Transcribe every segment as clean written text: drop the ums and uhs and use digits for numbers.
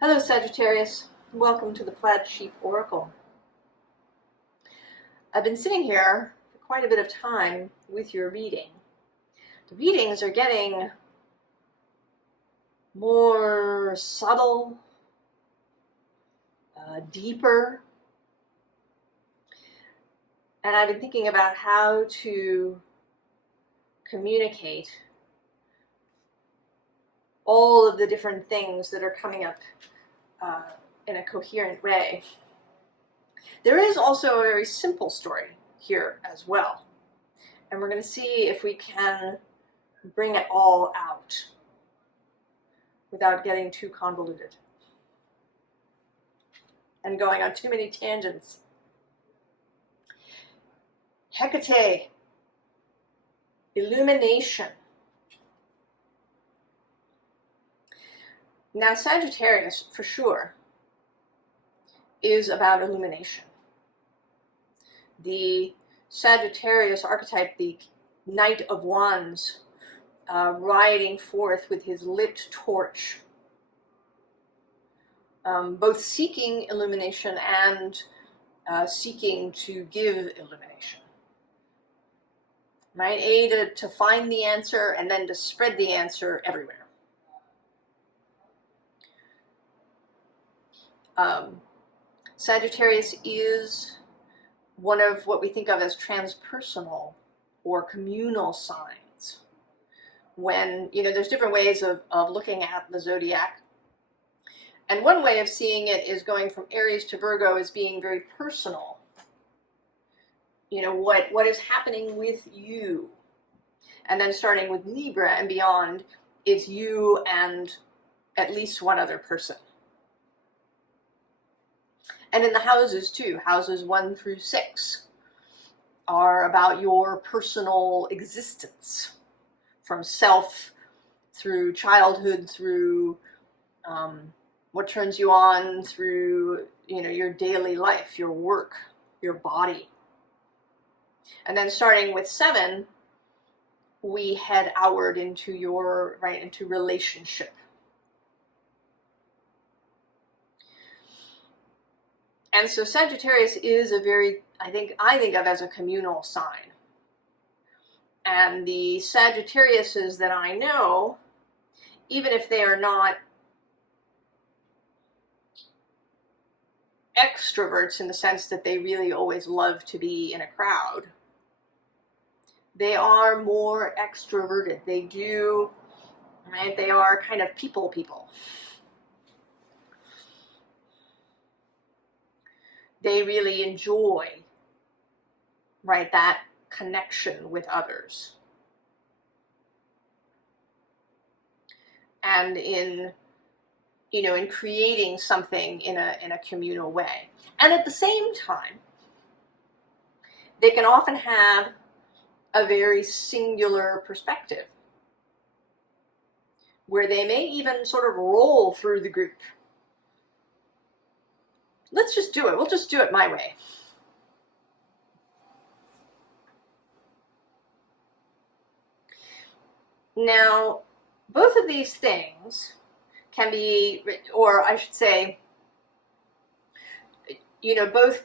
Hello Sagittarius, welcome to the Plaid Sheep Oracle. I've been sitting here for quite a bit of time with your reading. The readings are getting more subtle, deeper, and I've been thinking about how to communicate all of the different things that are coming up in a coherent way. There is also a very simple story here as well, and we're going to see if we can bring it all out without getting too convoluted and going on too many tangents. Hecate, illumination. Now, Sagittarius, for sure, is about illumination. The Sagittarius archetype, the Knight of Wands, riding forth with his lit torch, both seeking illumination and seeking to give illumination. Right? A, to find the answer, and then to spread the answer everywhere. Sagittarius is one of what we think of as transpersonal or communal signs. When, there's different ways of looking at the zodiac. And one way of seeing it is going from Aries to Virgo as being very personal. What is happening with you. And then starting with Libra and beyond is you and at least one other person. And in the houses too, houses 1 through 6 are about your personal existence, from self through childhood, through what turns you on, through your daily life, your work, your body. And then starting with 7, we head outward into into relationship. And so Sagittarius is a very, I think of as a communal sign. And the Sagittariuses that I know, even if they are not extroverts in the sense that they really always love to be in a crowd, they are more extroverted. They do, right? They are kind of people. They really enjoy, that connection with others. And in creating something in a communal way. And at the same time, they can often have a very singular perspective, where they may even sort of roll through the group. Let's just do it. We'll just do it my way. Now, both of these things can be, or I should say, both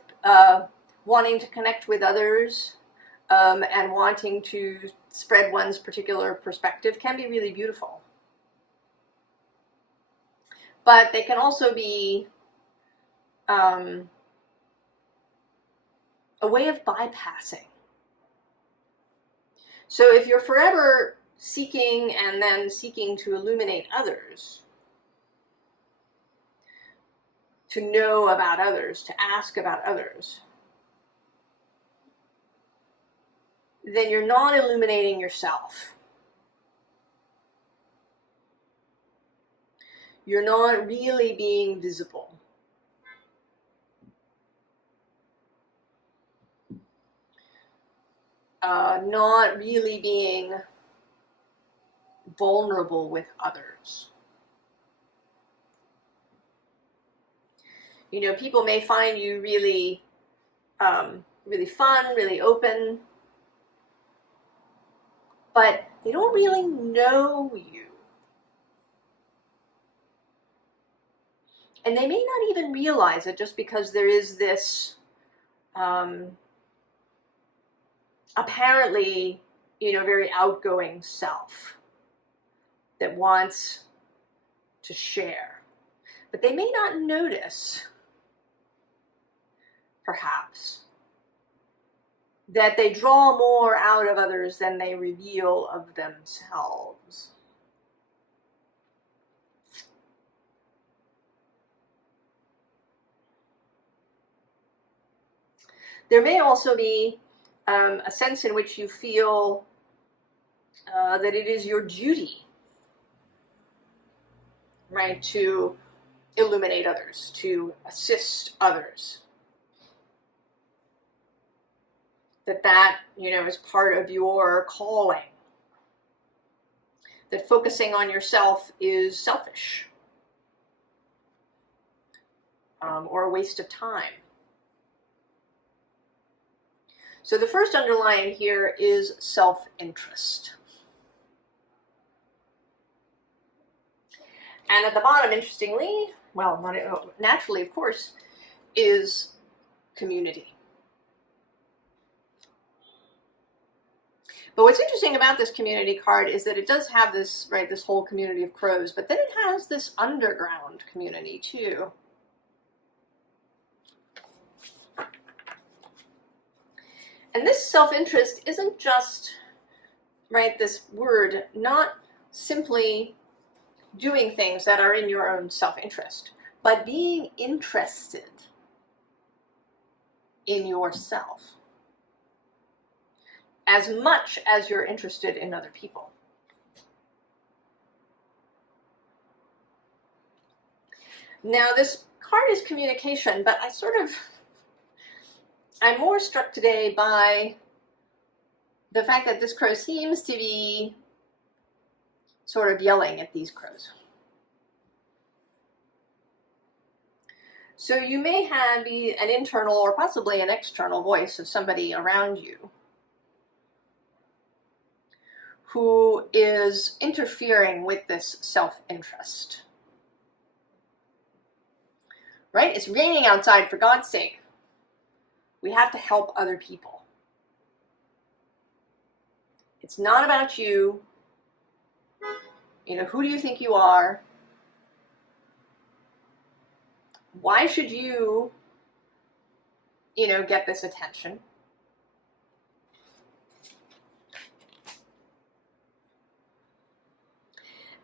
wanting to connect with others and wanting to spread one's particular perspective can be really beautiful. But they can also be a way of bypassing. So if you're forever seeking and then seeking to illuminate others, to know about others, to ask about others, then you're not illuminating yourself. You're not really being visible. Not really being vulnerable with others. People may find you really, really fun, really open, but they don't really know you. And they may not even realize it, just because there is this apparently, very outgoing self that wants to share. But they may not notice, perhaps, that they draw more out of others than they reveal of themselves. There may also be a sense in which you feel that it is your duty, right, to illuminate others, to assist others. That is part of your calling. That focusing on yourself is selfish, or a waste of time. So the first underlying here is self-interest. And at the bottom, interestingly, well, naturally, of course, is community. But what's interesting about this community card is that it does have this, right, this whole community of crows, but then it has this underground community too. And this self-interest isn't just, right, this word, not simply doing things that are in your own self-interest, but being interested in yourself as much as you're interested in other people. Now, this card is communication, but I'm more struck today by the fact that this crow seems to be sort of yelling at these crows. So you may have an internal or possibly an external voice of somebody around you who is interfering with this self-interest. Right? It's raining outside, for God's sake. We have to help other people. It's not about you. Who do you think you are? Why should you, get this attention?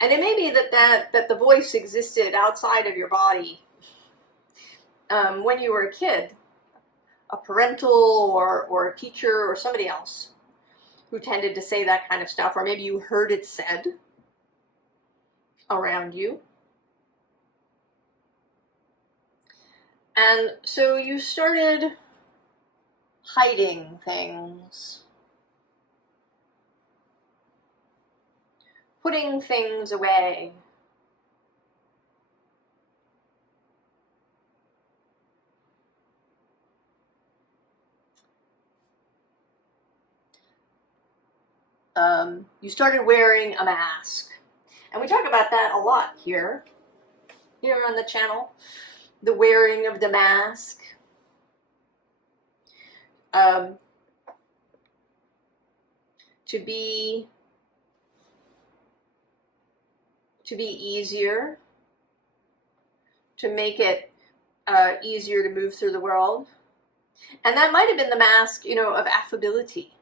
And it may be that the voice existed outside of your body when you were a kid, a parental or a teacher or somebody else who tended to say that kind of stuff, or maybe you heard it said around you. And so you started hiding things, putting things away. You started wearing a mask. And we talk about that a lot here on the channel. The wearing of the mask. To be easier, to make it easier to move through the world. And that might have been the mask, of affability,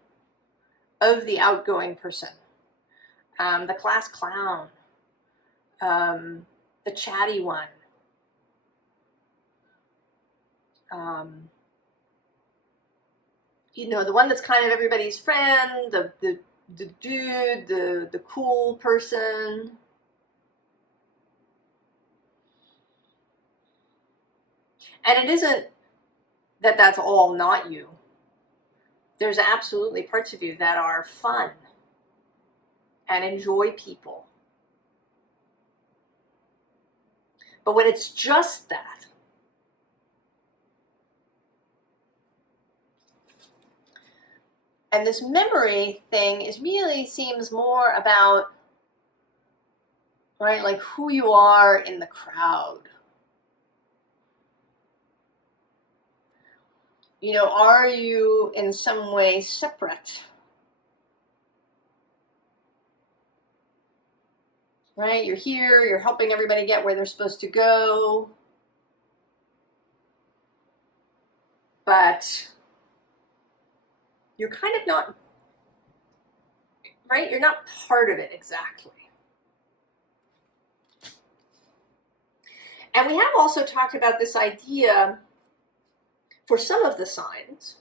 of the outgoing person, the class clown, the chatty one, the one that's kind of everybody's friend, the dude, the cool person. And it isn't that that's all not you. There's absolutely parts of you that are fun and enjoy people. But when it's just that, and this memory thing seems more about, right, like who you are in the crowd. You know, are you in some way separate? Right? You're here, you're helping everybody get where they're supposed to go. But you're kind of not, right? You're not part of it exactly. And we have also talked about this idea for some of the signs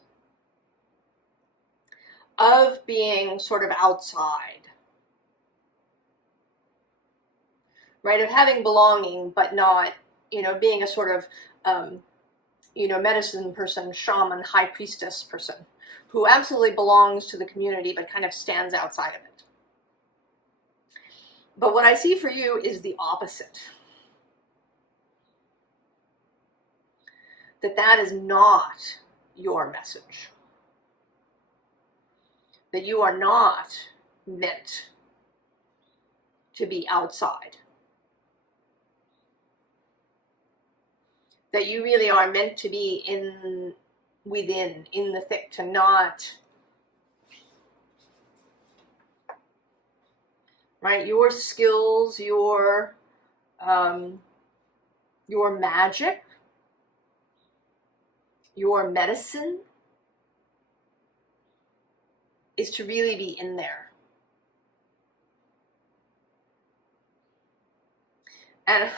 of being sort of outside, right? Of having belonging, but not, you know, being a sort of, you know, medicine person, shaman, high priestess person who absolutely belongs to the community, but kind of stands outside of it. But what I see for you is the opposite. That is not your message. That you are not meant to be outside. That you really are meant to be within, in the thick, to not, right? Your skills, your magic, your medicine is to really be in there. And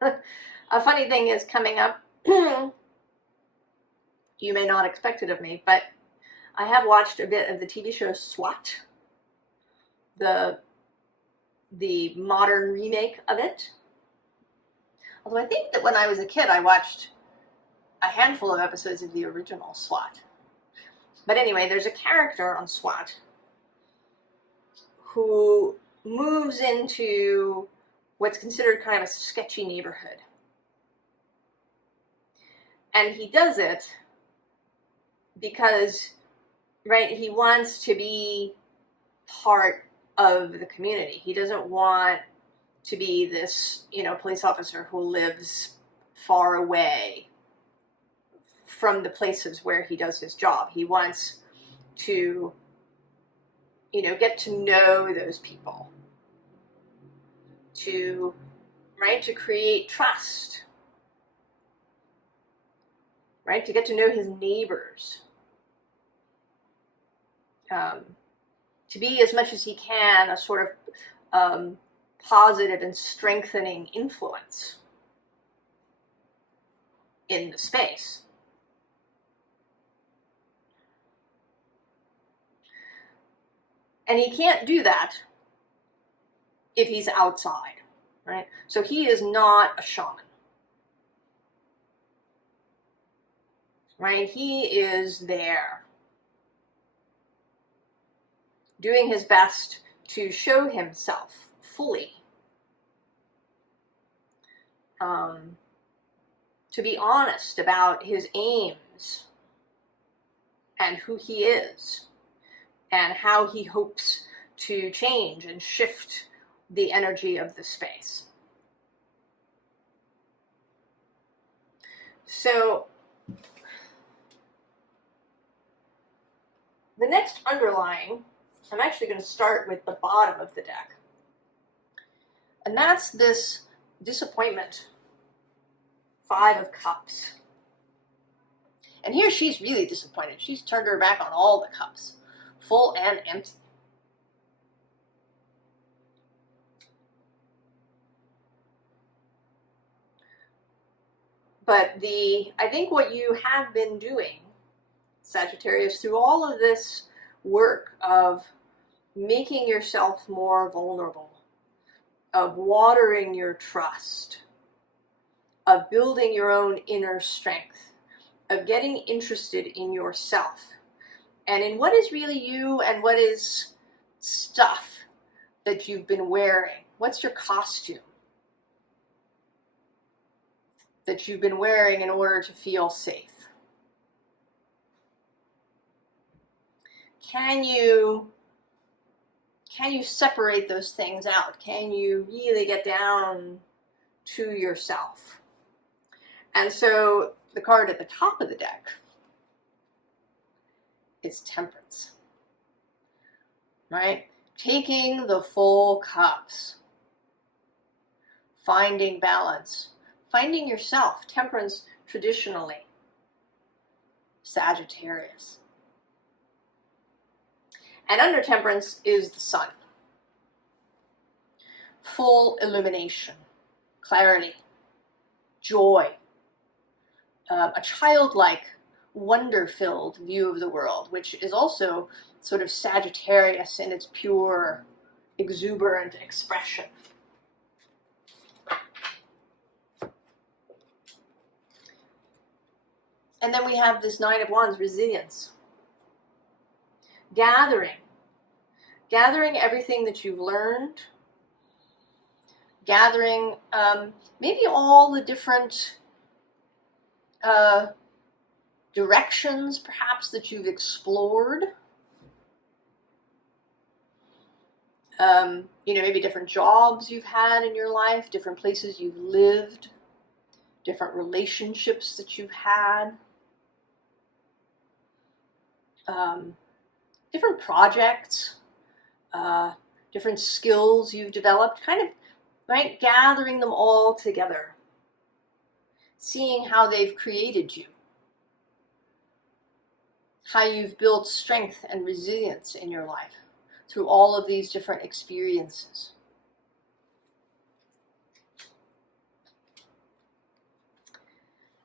a funny thing is coming up. You may not expect it of me, but I have watched a bit of the TV show SWAT, the modern remake of it. Although I think that when I was a kid, I watched a handful of episodes of the original SWAT. But anyway, there's a character on SWAT who moves into what's considered kind of a sketchy neighborhood. And he does it because, right, he wants to be part of the community. He doesn't want to be this, you know, police officer who lives far away from the places where he does his job. He wants to, you know, get to know those people, to, right, to create trust, right, to get to know his neighbors, to be as much as he can a sort of positive and strengthening influence in the space. And he can't do that if he's outside, right? So he is not a shaman, right? He is there, doing his best to show himself fully, to be honest about his aims and who he is and how he hopes to change and shift the energy of the space. So the next underlying, I'm actually going to start with the bottom of the deck. And that's this disappointment, 5 of Cups. And here she's really disappointed. She's turned her back on all the cups, full and empty. But I think what you have been doing, Sagittarius, through all of this work of making yourself more vulnerable, of watering your trust, of building your own inner strength, of getting interested in yourself and in what is really you and what is stuff that you've been wearing. What's your costume that you've been wearing in order to feel safe? Can you separate those things out? Can you really get down to yourself? And so the card at the top of the deck is temperance, right? Taking the full cups, finding balance, finding yourself. Temperance traditionally, Sagittarius. And under temperance is the sun. Full illumination, clarity, joy, a childlike, wonder-filled view of the world, which is also sort of Sagittarius in its pure, exuberant expression. And then we have this Nine of Wands, resilience. Gathering everything that you've learned, gathering maybe all the different directions perhaps that you've explored, maybe different jobs you've had in your life, different places you've lived, different relationships that you've had, different projects, different skills you've developed, kind of, right, gathering them all together, seeing how they've created you, how you've built strength and resilience in your life through all of these different experiences.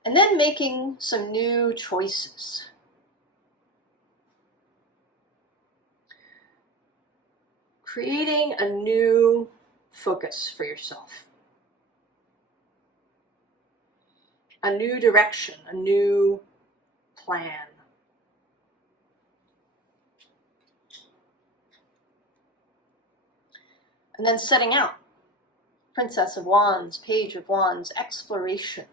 And then making some new choices. Creating a new focus for yourself. A new direction, a new plan. And then setting out. Princess of Wands, Page of Wands, exploration.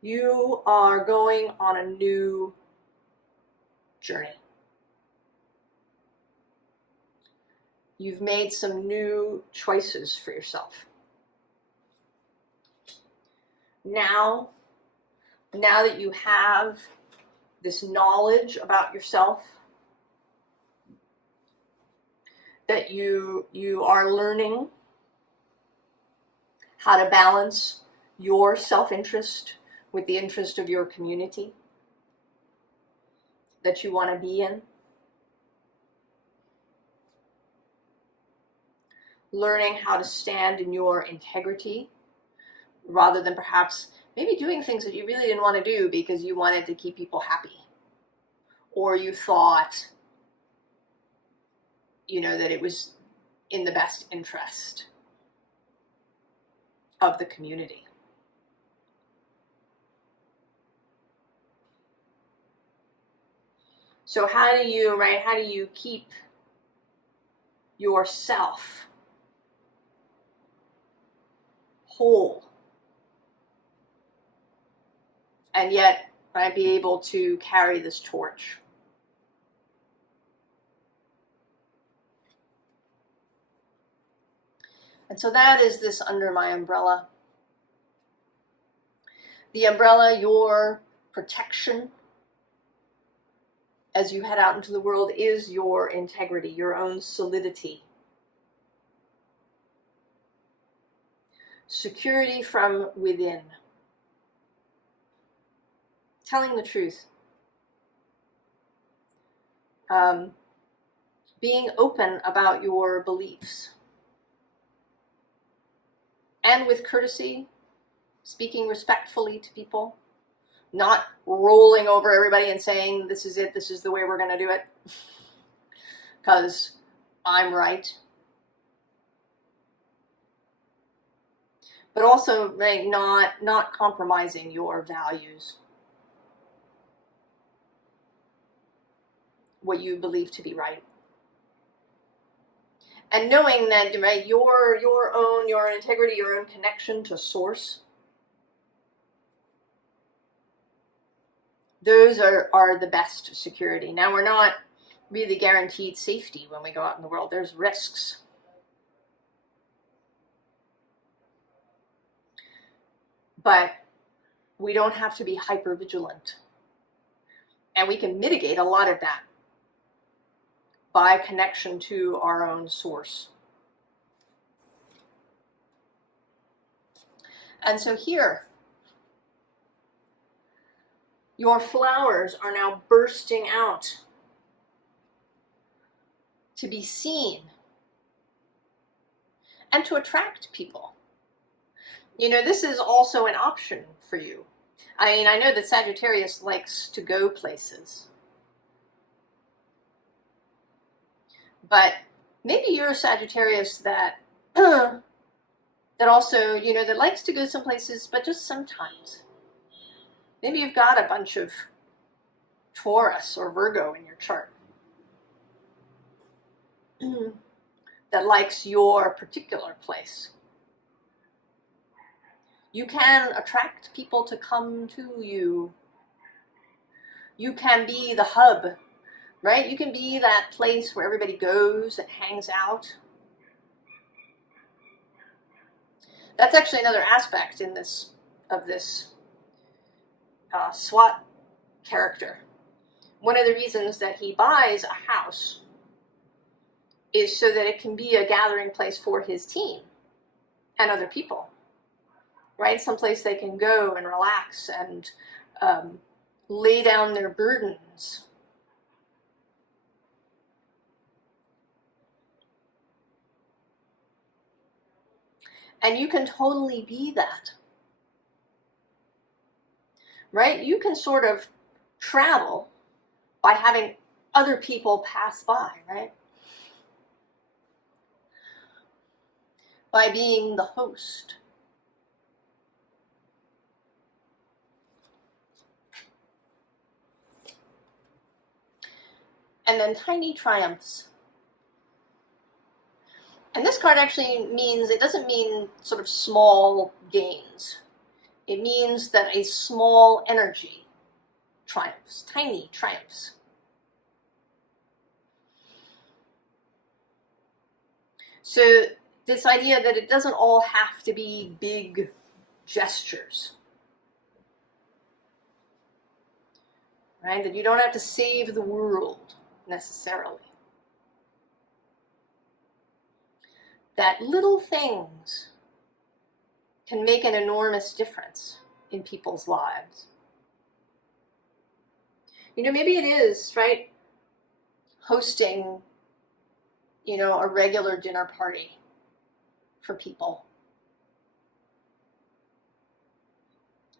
You are going on a new journey. You've made some new choices for yourself. Now that you have this knowledge about yourself, that you are learning how to balance your self-interest with the interest of your community that you want to be in. Learning how to stand in your integrity rather than perhaps maybe doing things that you really didn't want to do because you wanted to keep people happy, or you thought, that it was in the best interest of the community. So how do you keep yourself whole and yet be able to carry this torch? And so that is this under my umbrella. The umbrella, your protection as you head out into the world, is your integrity, your own solidity. Security from within. Telling the truth. Being open about your beliefs. And with courtesy, speaking respectfully to people, not rolling over everybody and saying, this is it, this is the way we're going to do it, because I'm right. But also not compromising your values, what you believe to be right. And knowing that, your integrity, your own connection to source, those are the best security. Now, we're not really guaranteed safety when we go out in the world. There's risks. But we don't have to be hyper vigilant. And we can mitigate a lot of that by connection to our own source. And so here, your flowers are now bursting out to be seen and to attract people. You know, this is also an option for you. I mean, I know that Sagittarius likes to go places. But maybe you're a Sagittarius that that also, you know, that likes to go some places, but just sometimes. Maybe you've got a bunch of Taurus or Virgo in your chart that likes your particular place. You can attract people to come to you. You can be the hub, right? You can be that place where everybody goes and hangs out. That's actually another aspect in this SWAT character. One of the reasons that he buys a house is so that it can be a gathering place for his team and other people, right? Someplace they can go and relax and lay down their burdens. And you can totally be that, right? You can sort of travel by having other people pass by, right? By being the host. And then tiny triumphs. And this card actually means, it doesn't mean sort of small gains. It means that a small energy triumphs, tiny triumphs. So this idea that it doesn't all have to be big gestures, right? That you don't have to save the world necessarily. That little things can make an enormous difference in people's lives. You know, maybe it is, right, hosting, you know, a regular dinner party for people.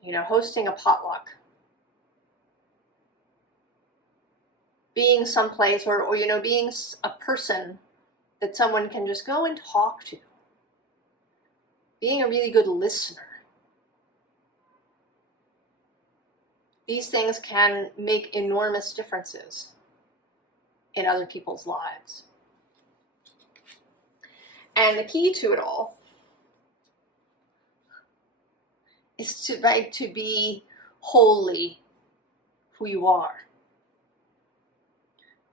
You know, hosting a potluck. Being someplace or you know, being a person that someone can just go and talk to. Being a really good listener. These things can make enormous differences in other people's lives. And the key to it all is to, right, to be wholly who you are.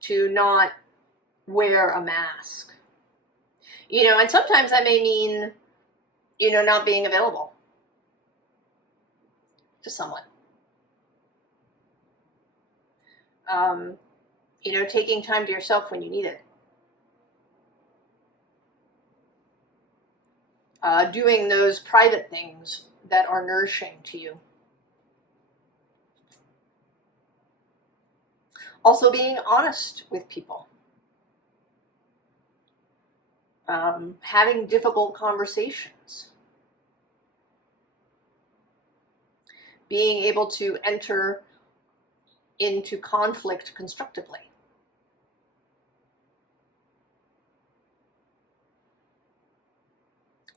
To not wear a mask. You know, and sometimes that may mean, you know, not being available to someone. You know, taking time to yourself when you need it. Doing those private things that are nourishing to you. Also being honest with people. Having difficult conversations. Being able to enter into conflict constructively.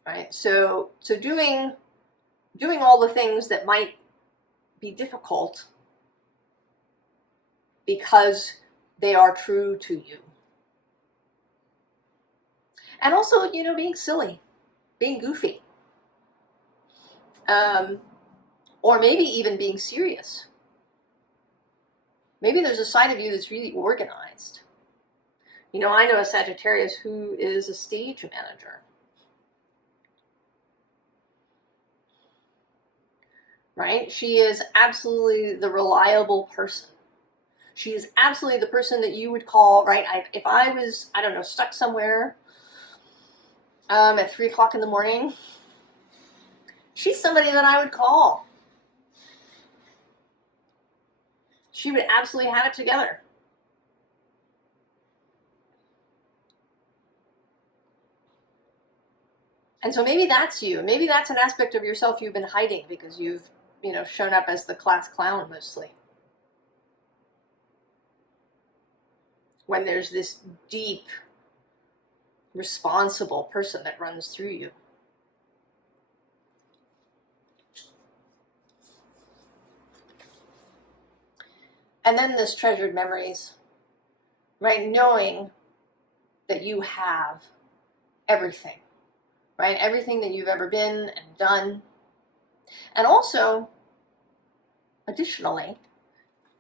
Right? So doing all the things that might be difficult because they are true to you. And also, you know, being silly, being goofy. Or maybe even being serious. Maybe there's a side of you that's really organized. You know, I know a Sagittarius who is a stage manager. Right? She is absolutely the reliable person She is absolutely the person that you would call, right? If I was, I don't know, stuck somewhere at 3 o'clock in the morning, she's somebody that I would call. She would absolutely have it together. And so maybe that's you. Maybe that's an aspect of yourself you've been hiding because you've, shown up as the class clown mostly. When there's this deep, responsible person that runs through you. And then this treasured memories, right? Knowing that you have everything, right? Everything that you've ever been and done. And also, additionally,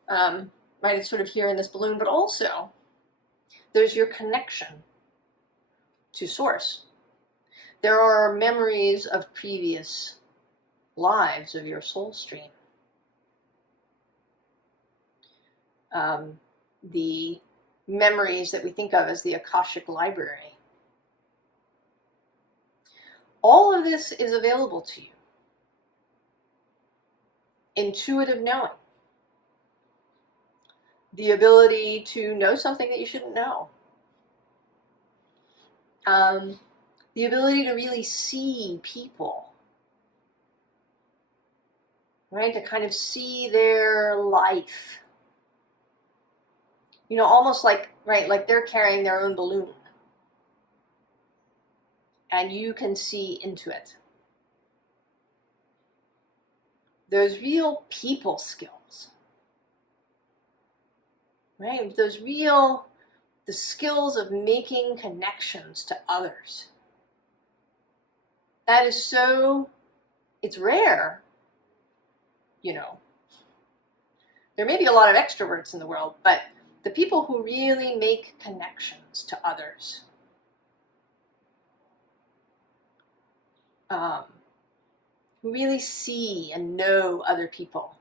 right, it's sort of here in this balloon, but also there's your connection to source. There are memories of previous lives of your soul stream. The memories that we think of as the Akashic Library. All of this is available to you. Intuitive knowing. The ability to know something that you shouldn't know. The ability to really see people. Right? To kind of see their life. Almost like, right, like they're carrying their own balloon. And you can see into it. Those real people skills. Right? The skills of making connections to others. That is it's rare, There may be a lot of extroverts in the world, but the people who really make connections to others, who really see and know other people,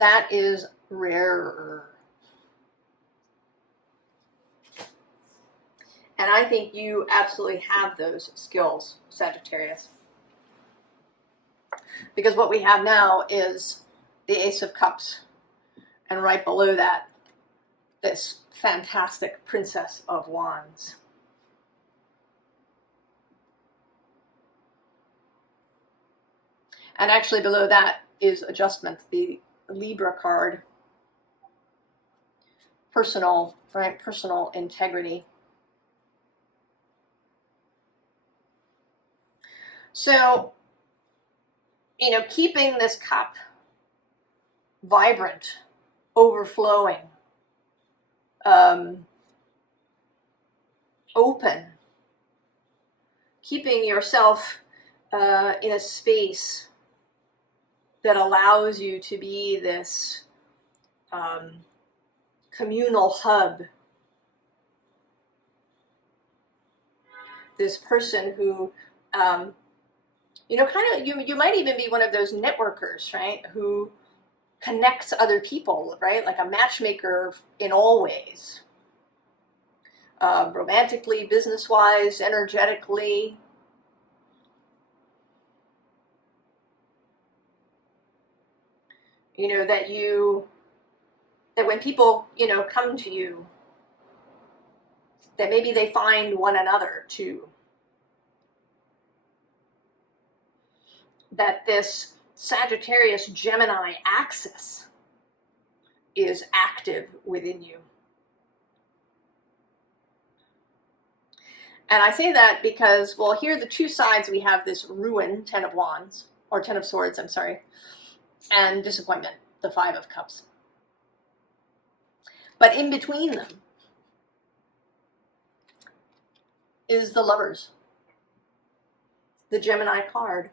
that is rarer. And I think you absolutely have those skills, Sagittarius. Because what we have now is the Ace of Cups. And right below that, this fantastic Princess of Wands. And actually below that is Adjustment, the Libra card. Personal, right? Personal integrity. So, keeping this cup vibrant, overflowing, open, keeping yourself in a space that allows you to be this communal hub, this person who you might even be one of those networkers, right, who connects other people, right, like a matchmaker in all ways, romantically, business-wise, energetically. That when people, come to you, that maybe they find one another too. That this Sagittarius Gemini axis is active within you. And I say that because, well, here are the two sides. We have this ruin, 10 of Wands, or 10 of Swords, I'm sorry, and disappointment, the 5 of Cups. But in between them is the Lovers, the Gemini card.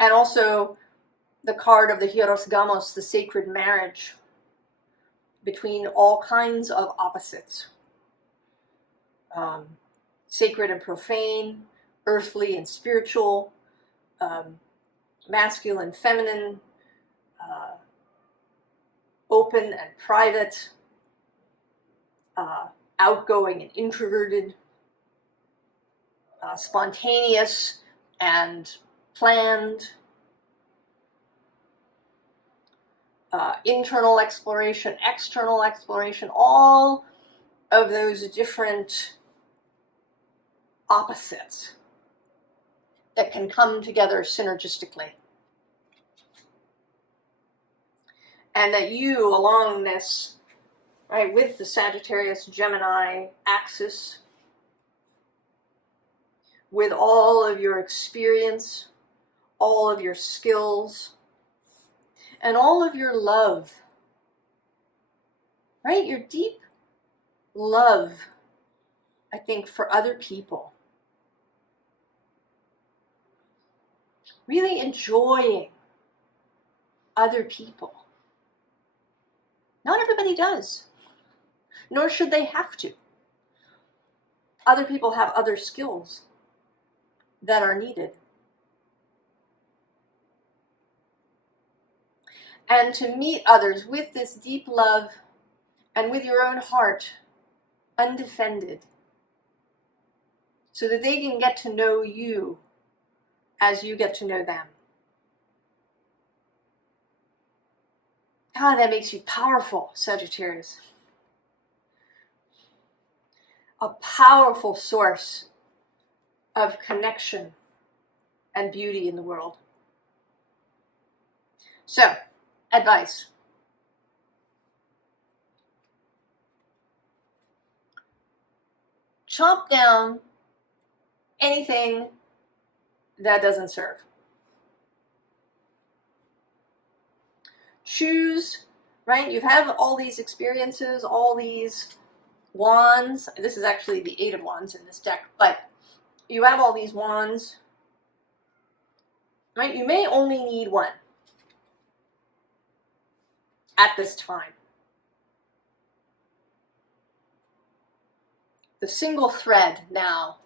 And also the card of the Hierophant, the sacred marriage between all kinds of opposites. Sacred and profane, earthly and spiritual, masculine, feminine, open and private, outgoing and introverted, spontaneous and planned, internal exploration, external exploration, all of those different opposites that can come together synergistically. And that you, along this, right, with the Sagittarius Gemini axis, with all of your experience, all of your skills, and all of your love, right? Your deep love, I think, for other people. Really enjoying other people. Not everybody does, nor should they have to. Other people have other skills that are needed. And to meet others with this deep love and with your own heart undefended, so that they can get to know you as you get to know them. God, that makes you powerful, Sagittarius. A powerful source of connection and beauty in the world. So, advice. Chop down anything that doesn't serve. Choose, right? You have all these experiences, all these wands. This is actually the 8 of Wands in this deck, but you have all these wands, right? You may only need one at this time. The single thread now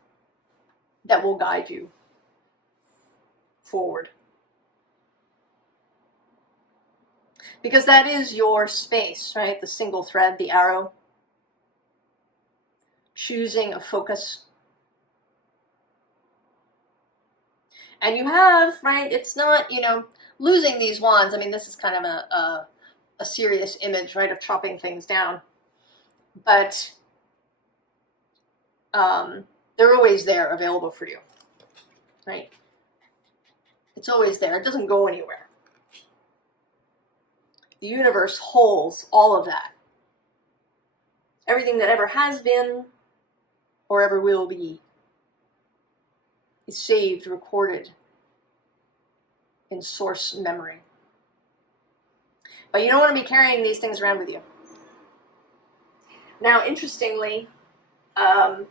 that will guide you forward. Because that is your space, right? The single thread, the arrow. Choosing a focus. And you have, right, it's not, losing these wands. I mean, this is kind of a serious image, right, of chopping things down. But they're always there, available for you, right? It's always there. It doesn't go anywhere. The universe holds all of that. Everything that ever has been or ever will be is saved, recorded in source memory. But you don't want to be carrying these things around with you. Now, interestingly, the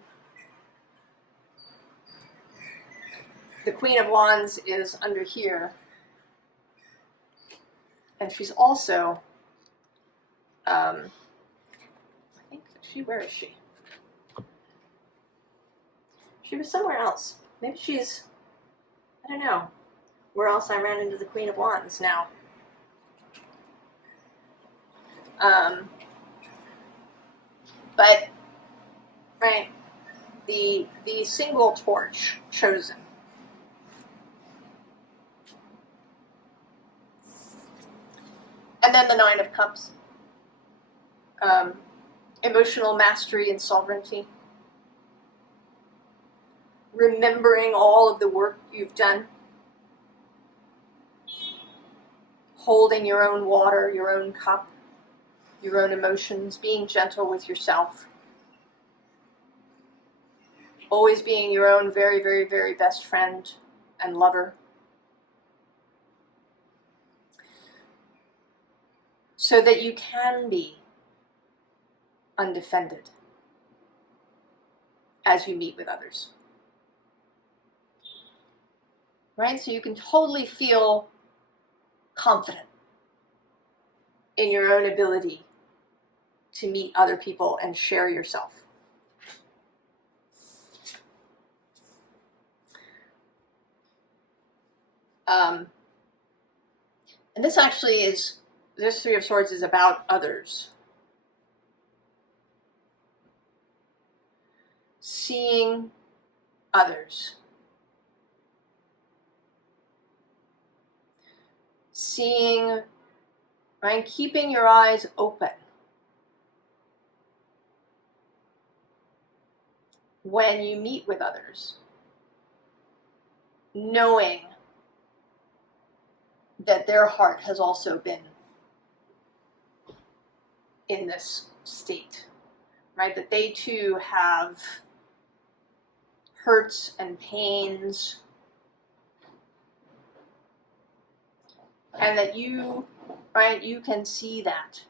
Queen of Wands is under here. And she's also, I think, where is she? She was somewhere else. Maybe she's, I don't know, where else I ran into the Queen of Wands now. But, right, the single torch chosen. And then the 9 of Cups. Emotional mastery and sovereignty. Remembering all of the work you've done. Holding your own water, your own cup, your own emotions. Being gentle with yourself. Always being your own very, very, very best friend and lover. So that you can be undefended as you meet with others. Right? So you can totally feel confident in your own ability to meet other people and share yourself. And this actually is this Three of Swords is about others. Seeing others. Seeing, right? Keeping your eyes open when you meet with others. Knowing that their heart has also been in this state, right? That they too have hurts and pains, and that you, right, you can see that.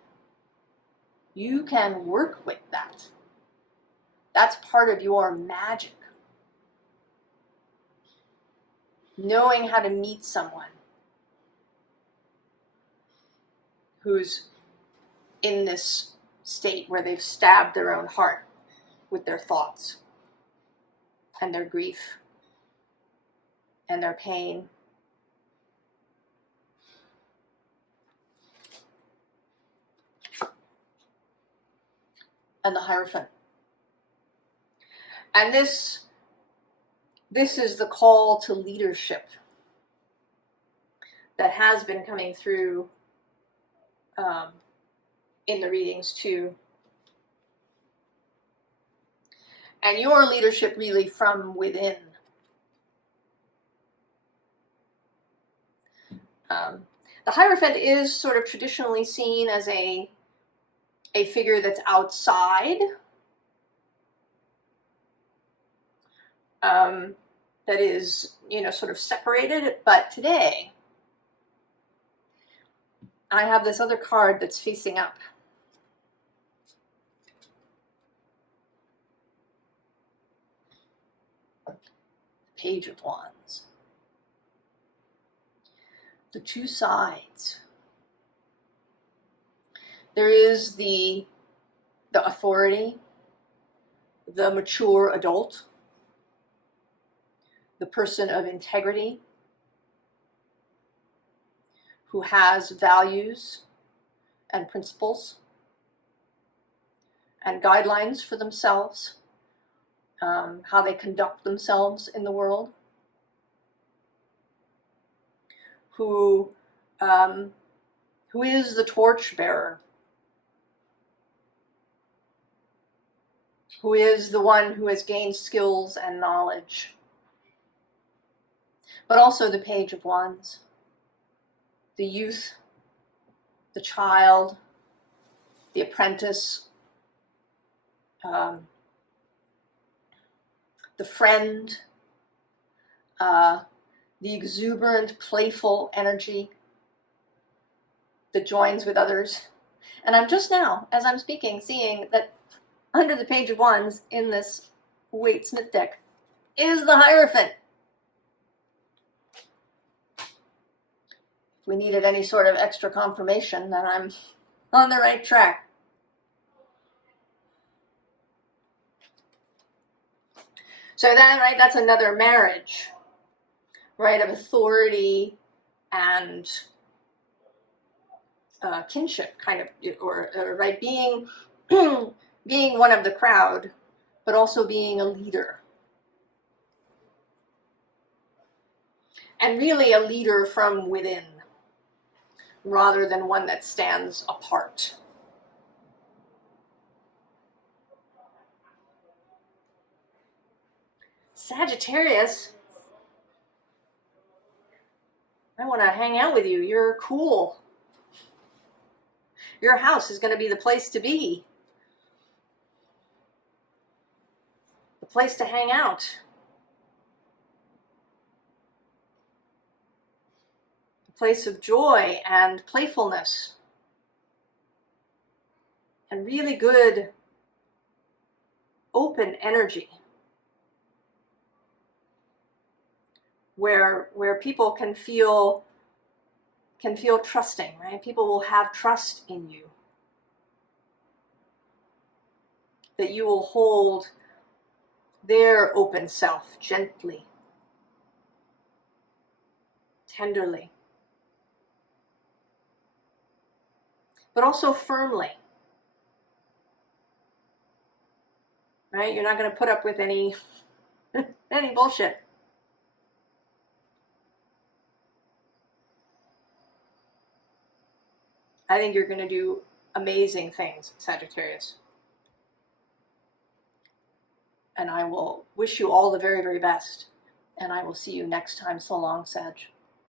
You can work with that. That's part of your magic. Knowing how to meet someone who's in this state where they've stabbed their own heart with their thoughts and their grief and their pain. And the Hierophant. And this is the call to leadership that has been coming through in the readings too. And your leadership really from within. The Hierophant is sort of traditionally seen as a figure that's outside, that is, sort of separated. But today, I have this other card that's facing up. Page of Wands. The two sides. There is the authority, the mature adult, the person of integrity, who has values and principles and guidelines for themselves, how they conduct themselves in the world, who is the torchbearer, who is the one who has gained skills and knowledge, but also the Page of Wands, the youth, the child, the apprentice, the friend, the exuberant, playful energy that joins with others. And I'm just now, as I'm speaking, seeing that under the Page of Wands in this Waite Smith deck is the Hierophant. If we needed any sort of extra confirmation that I'm on the right track. So then, right, that's another marriage, right, of authority and kinship, kind of, or right, being being one of the crowd, but also being a leader. And really a leader from within, rather than one that stands apart. Sagittarius, I want to hang out with you. You're cool. Your house is going to be the place to be. The place to hang out. A place of joy and playfulness. And really good, open energy. Where people can feel trusting, right? People will have trust in you. That you will hold their open self gently, tenderly. but also firmly. Right? You're not going to put up with any any bullshit. I think you're going to do amazing things, Sagittarius. And I will wish you all the very, very best. And I will see you next time. So long, Sag.